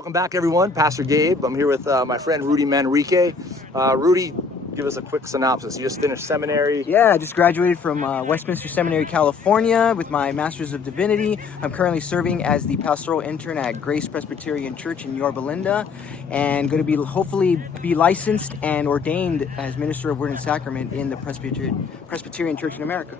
Welcome back, everyone. Pastor Gabe. I'm here with my friend Rudy Manrique. Rudy, give us a quick synopsis. You just finished seminary. Yeah, I just graduated from Westminster Seminary, California with my Master's of Divinity. I'm currently serving as the pastoral intern at Grace Presbyterian Church in Yorba Linda and going to hopefully be licensed and ordained as Minister of Word and Sacrament in the Presbyterian Church in America.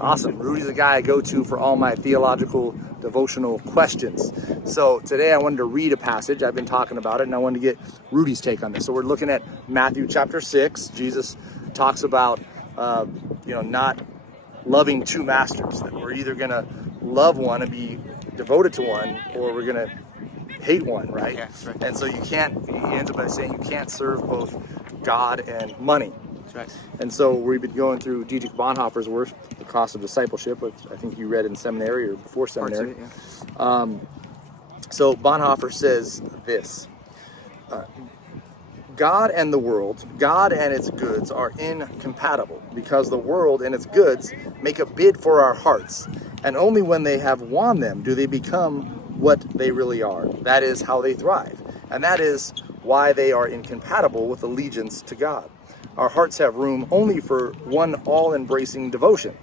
Awesome. Rudy's the guy I go to for all my theological devotional questions. So today I wanted to read a passage. I've been talking about it and I wanted to get Rudy's take on this. So we're looking at Matthew chapter 6. Jesus talks about, not loving two masters, that we're either going to love one and be devoted to one, or we're going to hate one, right? Yeah, right. And so he ends up by saying you can't serve both God and money. That's right. And so we've been going through Dietrich Bonhoeffer's work, The Cost of Discipleship, which I think you read in seminary or before seminary. So Bonhoeffer says this: God and the world, God and its goods are incompatible, because the world and its goods make a bid for our hearts, and only when they have won them do they become what they really are. That is how they thrive, and that is why they are incompatible with allegiance to God. Our hearts have room only for one all-embracing devotion,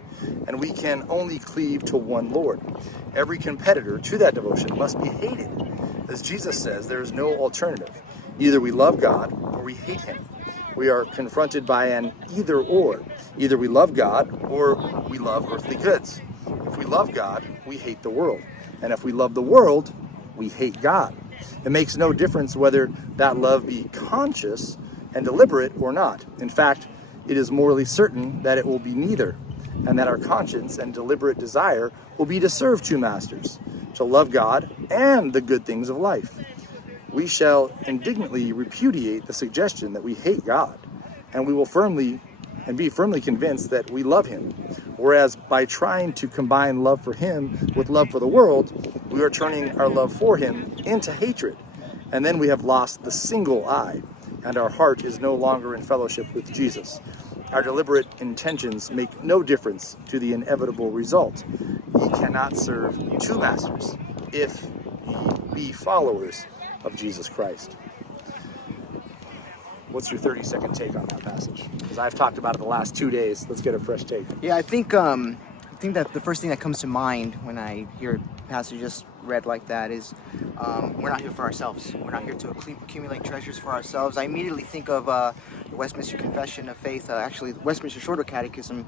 and we can only cleave to one Lord. Every competitor to that devotion must be hated. As Jesus says, there is no alternative. Either we love God or we hate him. We are confronted by an either or. Either we love God or we love earthly goods. If we love God, we hate the world. And if we love the world, we hate God. It makes no difference whether that love be conscious and deliberate or not. In fact, it is morally certain that it will be neither, and that our conscience and deliberate desire will be to serve two masters, to love God and the good things of life. We shall indignantly repudiate the suggestion that we hate God, and we will be firmly convinced that we love him. Whereas by trying to combine love for him with love for the world, we are turning our love for him into hatred, and then we have lost the single eye, and our heart is no longer in fellowship with Jesus. Our deliberate intentions make no difference to the inevitable result. Ye cannot serve two masters if ye be followers of Jesus Christ. What's your 30-second take on that passage? Because I've talked about it the last 2 days. Let's get a fresh take. Yeah, I think that the first thing that comes to mind when I hear a passage just read like that is we're not here for ourselves. We're not here to accumulate treasures for ourselves. I immediately think of the Westminster Confession of Faith, actually Westminster Shorter Catechism,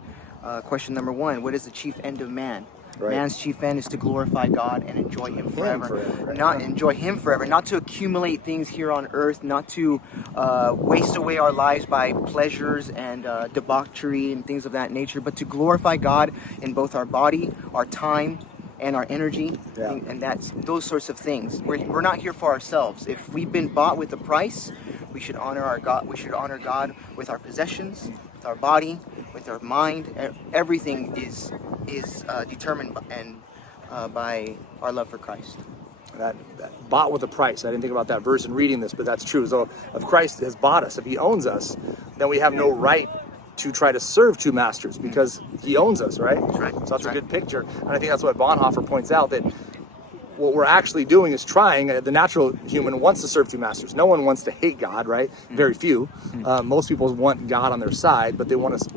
question number 1. What is the chief end of man? Right. Man's chief end is to glorify God and enjoy him forever. Right? Not enjoy him forever, not to accumulate things here on earth, not to waste away our lives by pleasures and debauchery and things of that nature, but to glorify God in both our body, our time, and our energy, and that's those sorts of things. We're not here for ourselves. If we've been bought with a price, we should honor our God. We should honor God with our possessions, with our body, with our mind. Everything is determined by our love for Christ. That bought with a price. I didn't think about that verse in reading this, but that's true. So if Christ has bought us, if he owns us, then we have no right to try to serve two masters because he owns us, right? That's right. So that's a good picture. And I think that's what Bonhoeffer points out, that what we're actually doing is trying. The natural human wants to serve two masters. No one wants to hate God, right? Very few. Most people want God on their side, but they want us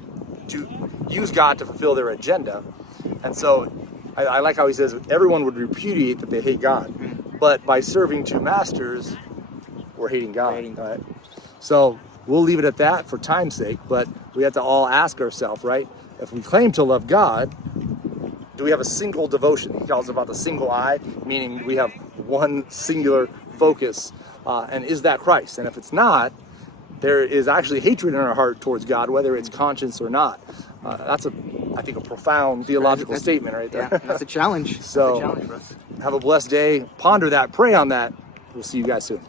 to use God to fulfill their agenda. And so I like how he says everyone would repudiate that they hate God. But by serving two masters, we're hating God. Right? So we'll leave it at that for time's sake, but we have to all ask ourselves, right? If we claim to love God, do we have a single devotion? He calls it about the single eye, meaning we have one singular focus, and is that Christ? And if it's not, there is actually hatred in our heart towards God, whether it's conscience or not. That's I think a profound theological statement right there. Yeah, that's a challenge. So that's a challenge for us. Have a blessed day. Ponder that. Pray on that. We'll see you guys soon.